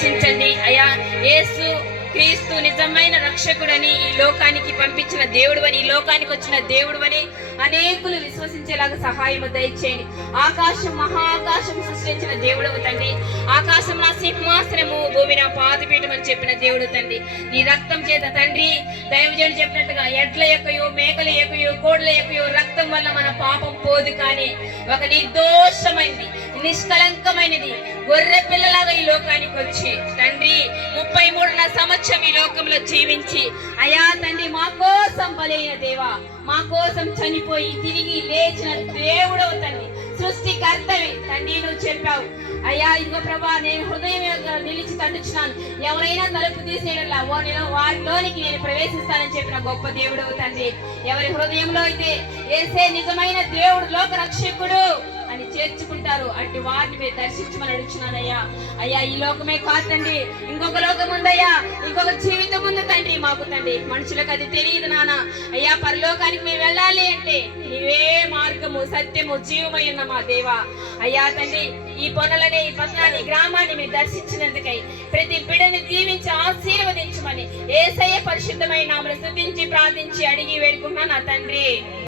దర్శించండి అయ్యా. యేసు క్రీస్తు నిజమైన రక్షకుడని ఈ లోకానికి పంపించిన దేవుడువని, ఈ లోకానికి వచ్చిన దేవుడువని అనేకులు విశ్వసించేలాగా సహాయము దయచేయండి. ఆకాశం మహాకాశం సృష్టించిన దేవుడవు తండ్రి. ఆకాశం నా సింహాసనము, భూమి నా పాదపీఠం అని చెప్పిన దేవుడు తండ్రి. నీ రక్తం చేత తండ్రి, దైవజనుడు చెప్పినట్టుగా ఎడ్ల యొక్కయో మేకల యొక్కయో కోడ్ల యొక్కయో రక్తం వల్ల మన పాపం పోదు, కానీ ఒక నిర్దోషమైనది నిష్కలంకమైనది గొర్రె పిల్లలాగా ఈ లోకానికి వచ్చి తండ్రి 33 సంవత్సరం ఈ లోకంలో జీవించి అయా తండ్రి మా కోసం బలైన దేవా, మా కోసం చనిపోయి తిరిగి లేచిన దేవుడవు తండ్రి, సృష్టికర్తవి తండ్రి. నువ్వు చెప్పావు అయ్యా, ఇదిగో ప్రభా నేను హృదయం నిలిచి తట్టుచున్నాను, ఎవరైనా తలుపు తీసేయడంలా వారిలోనికి నేను ప్రవేశిస్తానని చెప్పిన గొప్ప దేవుడవు తండ్రి. ఎవరి హృదయంలో అయితే యేసే నిజమైన దేవుడు లోక రక్షకుడు అని చేర్చుకుంటారు, అటు వారిని మీరు దర్శించమని అడుగుతున్నానయ్యా. అయ్యా ఈ లోకమే కాదు తండ్రి, ఇంకొక లోకం ఉందయ్యా, ఇంకొక జీవితం ఉంది తండ్రి మాకు తండ్రి. మనుషులకు అది తెలియదు నాన్న. అయ్యా పరలోకానికి మేము వెళ్ళాలి అంటే నీవే మార్గము సత్యము జీవమై ఉన్న మా దేవా. అయ్యా తండ్రి ఈ పనులని, ఈ పట్టణాన్ని, గ్రామాన్ని మీరు దర్శించినందుకై ప్రతి బిడ్డని దీవించి ఆశీర్వదించమని యేసయ్య పరిశుద్ధమైన నామములో స్తుతించి ప్రార్థించి అడిగి వేడుకున్నా నా తండ్రి.